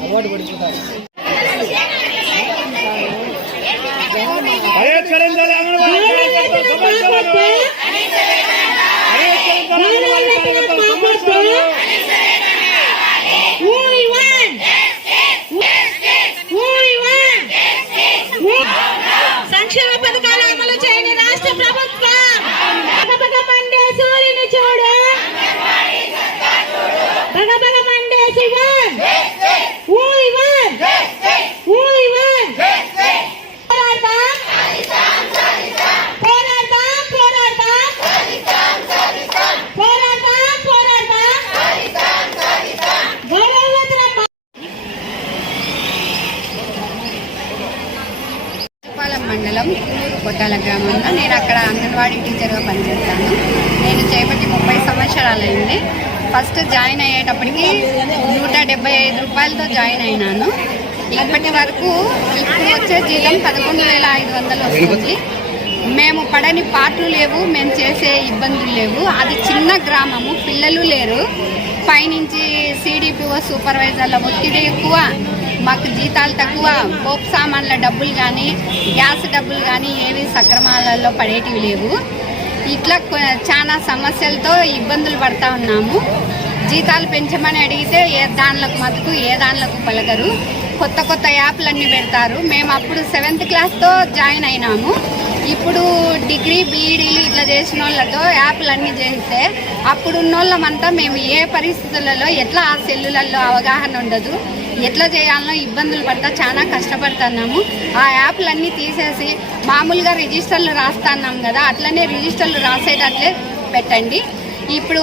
అలవాటు పడిపోతారు మండలం కొట్టాల గ్రామంలో నేను అక్కడ అంగన్వాడీ టీచర్గా పనిచేస్తాను. నేను చేపట్టి ముప్పై సంవత్సరాలైంది. ఫస్ట్ జాయిన్ అయ్యేటప్పటికి నూట డెబ్బై ఐదు రూపాయలతో జాయిన్ అయినాను. ఇప్పటి వరకు ఇప్పుడు వచ్చే జీతం పదకొండు వేల ఐదు వందలు వస్తుంది. మేము పడని పాటలు లేవు మేము చేసే ఇబ్బందులు లేవు. అది చిన్న గ్రామము పిల్లలు లేరు. పైనుంచి సిడిపిఓ సూపర్వైజర్ల ఒత్తిడి ఎక్కువ. మాకు జీతాలు తక్కువ పోపు సామాన్ల డబ్బులు కానీ గ్యాస్ డబ్బులు కానీ ఏవి సక్రమాలలో పడేటివి లేవు. ఇట్లా చాలా సమస్యలతో ఇబ్బందులు పడతా ఉన్నాము. జీతాలు పెంచమని అడిగితే ఏ దానిలకు మతుకు ఏ దానిలకు పలకరు. కొత్త కొత్త యాప్లన్నీ పెడతారు. మేము అప్పుడు సెవెంత్ క్లాస్తో జాయిన్ అయినాము. ఇప్పుడు డిగ్రీ బీఈడీలు ఇట్లా చేసిన వాళ్ళతో యాప్లన్నీ చేస్తే అప్పుడు ఉన్నోళ్ళమంతా మేము ఏ పరిస్థితులలో ఎట్లా ఆ సెల్లులలో అవగాహన ఉండదు. ఎట్లా చేయాలనో ఇబ్బందులు పడతా చాలా కష్టపడుతున్నాము. ఆ యాప్లన్నీ తీసేసి మామూలుగా రిజిస్టర్లు రాస్తున్నాం కదా అట్లనే రిజిస్టర్లు రాసేటట్లే పెట్టండి. ఇప్పుడు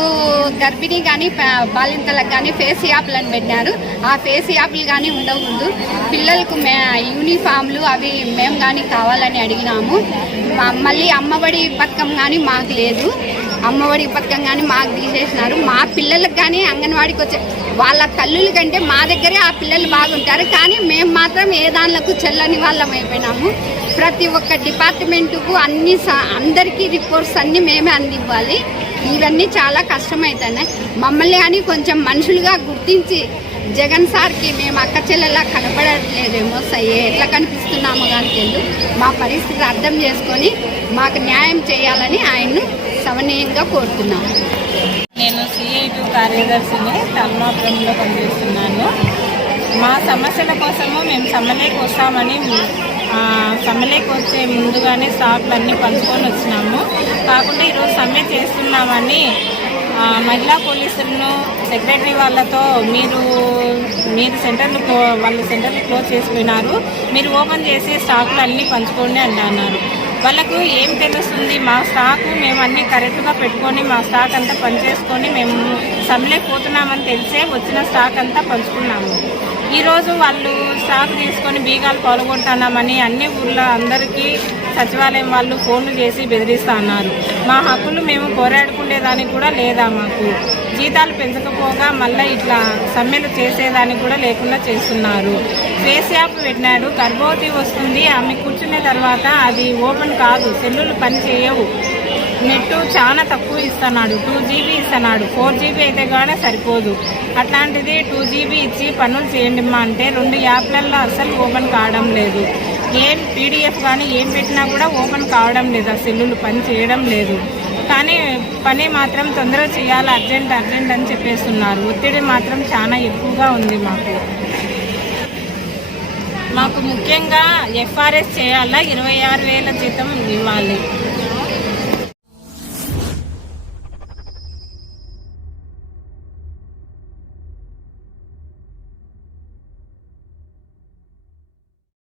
గర్భిణీ కానీ బాలింతలకు కానీ ఫేస్ యాప్లను పెట్టినారు. ఆ ఫేస్ యాప్లు కానీ ఉండకూడదు. పిల్లలకు మే యూనిఫామ్లు అవి మేము కానీ కావాలని అడిగినాము. మళ్ళీ అమ్మఒడి పథకం కానీ మాకు లేదు. అమ్మఒడి పథకం కానీ మాకు తీసేసినారు. మా పిల్లలకు కానీ అంగన్వాడికి వచ్చే వాళ్ళ తల్లుల కంటే మా దగ్గరే ఆ పిల్లలు బాగుంటారు. కానీ మేము మాత్రం ఏ దానిలకు చెల్లని వాళ్ళం అయిపోయినాము. ప్రతి ఒక్క డిపార్ట్మెంటుకు అన్ని అందరికీ రిపోర్ట్స్ అన్నీ మేమే అందివ్వాలి. ఇవన్నీ చాలా కష్టమవుతున్నాయి మమ్మల్ని కానీ కొంచెం మనుషులుగా గుర్తించి జగన్ సార్కి మేము అక్క చెల్లెలా కనపడట్లేదేమో సయ్యే. ఎట్లా కనిపిస్తున్నామో కానీ తెలియదు మా పరిస్థితి అర్థం చేసుకొని మాకు న్యాయం చేయాలని ఆయన్ను సవనీయంగా కోరుతున్నాం. నేను సిఐటి కార్యదర్శిని తల్మాపురంలో పనిచేస్తున్నాను. మా సమస్యల కోసము మేము సమ్మలేకి వస్తామని ఆ, సమ్మలేకి వచ్చే ముందుగానే స్టాక్లు అన్నీ పంచుకొని వచ్చినాము. కాకుండా ఈరోజు సమ్మె చేస్తున్నామని మహిళా పోలీసులను సెక్రటరీ వాళ్ళతో మీరు మీరు సెంటర్లు క్లో- వాళ్ళు సెంటర్లు క్లోజ్ చేసిపోయినారు మీరు ఓపెన్ చేసి స్టాకులు అన్నీ పంచుకోండి అంటున్నారు వాళ్ళకు ఏం తెలుస్తుంది? మా స్టాక్ మేము అన్ని కరెక్ట్గా పెట్టుకొని మా స్టాక్ అంతా పనిచేసుకొని మేము సమ్మెలేకి పోతున్నామని తెలిసే వచ్చిన స్టాక్ అంతా పంచుకున్నాము. ఈరోజు వాళ్ళు స్టాక్ తీసుకొని బీగాలు పాల్గొంటున్నామని అన్ని ఊర్లో అందరికీ సచివాలయం వాళ్ళు ఫోన్లు చేసి బెదిరిస్తున్నారు మా హక్కులు మేము పోరాడుకునేదానికి కూడా లేదా మాకు? జీతాలు పెంచకపోగా మళ్ళీ ఇట్లా సమ్మెలు చేసేదానికి కూడా లేకుండా చేస్తున్నారు. ఫేస్ యాప్ పెట్టినాడు గర్భవతి వస్తుంది ఆమె కూర్చునే తర్వాత అది ఓపెన్ కాదు సెల్లులు పని చేయవు. నెట్ చాలా తక్కువ ఇస్తున్నాడు టూ జీబీ ఇస్తున్నాడు ఫోర్ జీబీ అయితే కూడా సరిపోదు. అట్లాంటిది టూ జీబీ ఇచ్చి పనులు చేయండి మా అంటే రెండు యాప్లలో అసలు ఓపెన్ కావడం లేదు. ఏం పీడిఎఫ్ కానీ ఏం పెట్టినా కూడా ఓపెన్ కావడం లేదు ఆ సెల్లులు పని చేయడం లేదు. కానీ పని మాత్రం తొందరగా చేయాలి అర్జెంట్ అర్జెంట్ అని చెప్పేస్తున్నారు. ఒత్తిడి మాత్రం చాలా ఎక్కువగా ఉంది మాకు. మాకు ముఖ్యంగా ఎఫ్ఆర్ఎస్ చేయాలా? ఇరవై ఆరు వేల జీతం ఇవ్వాలి.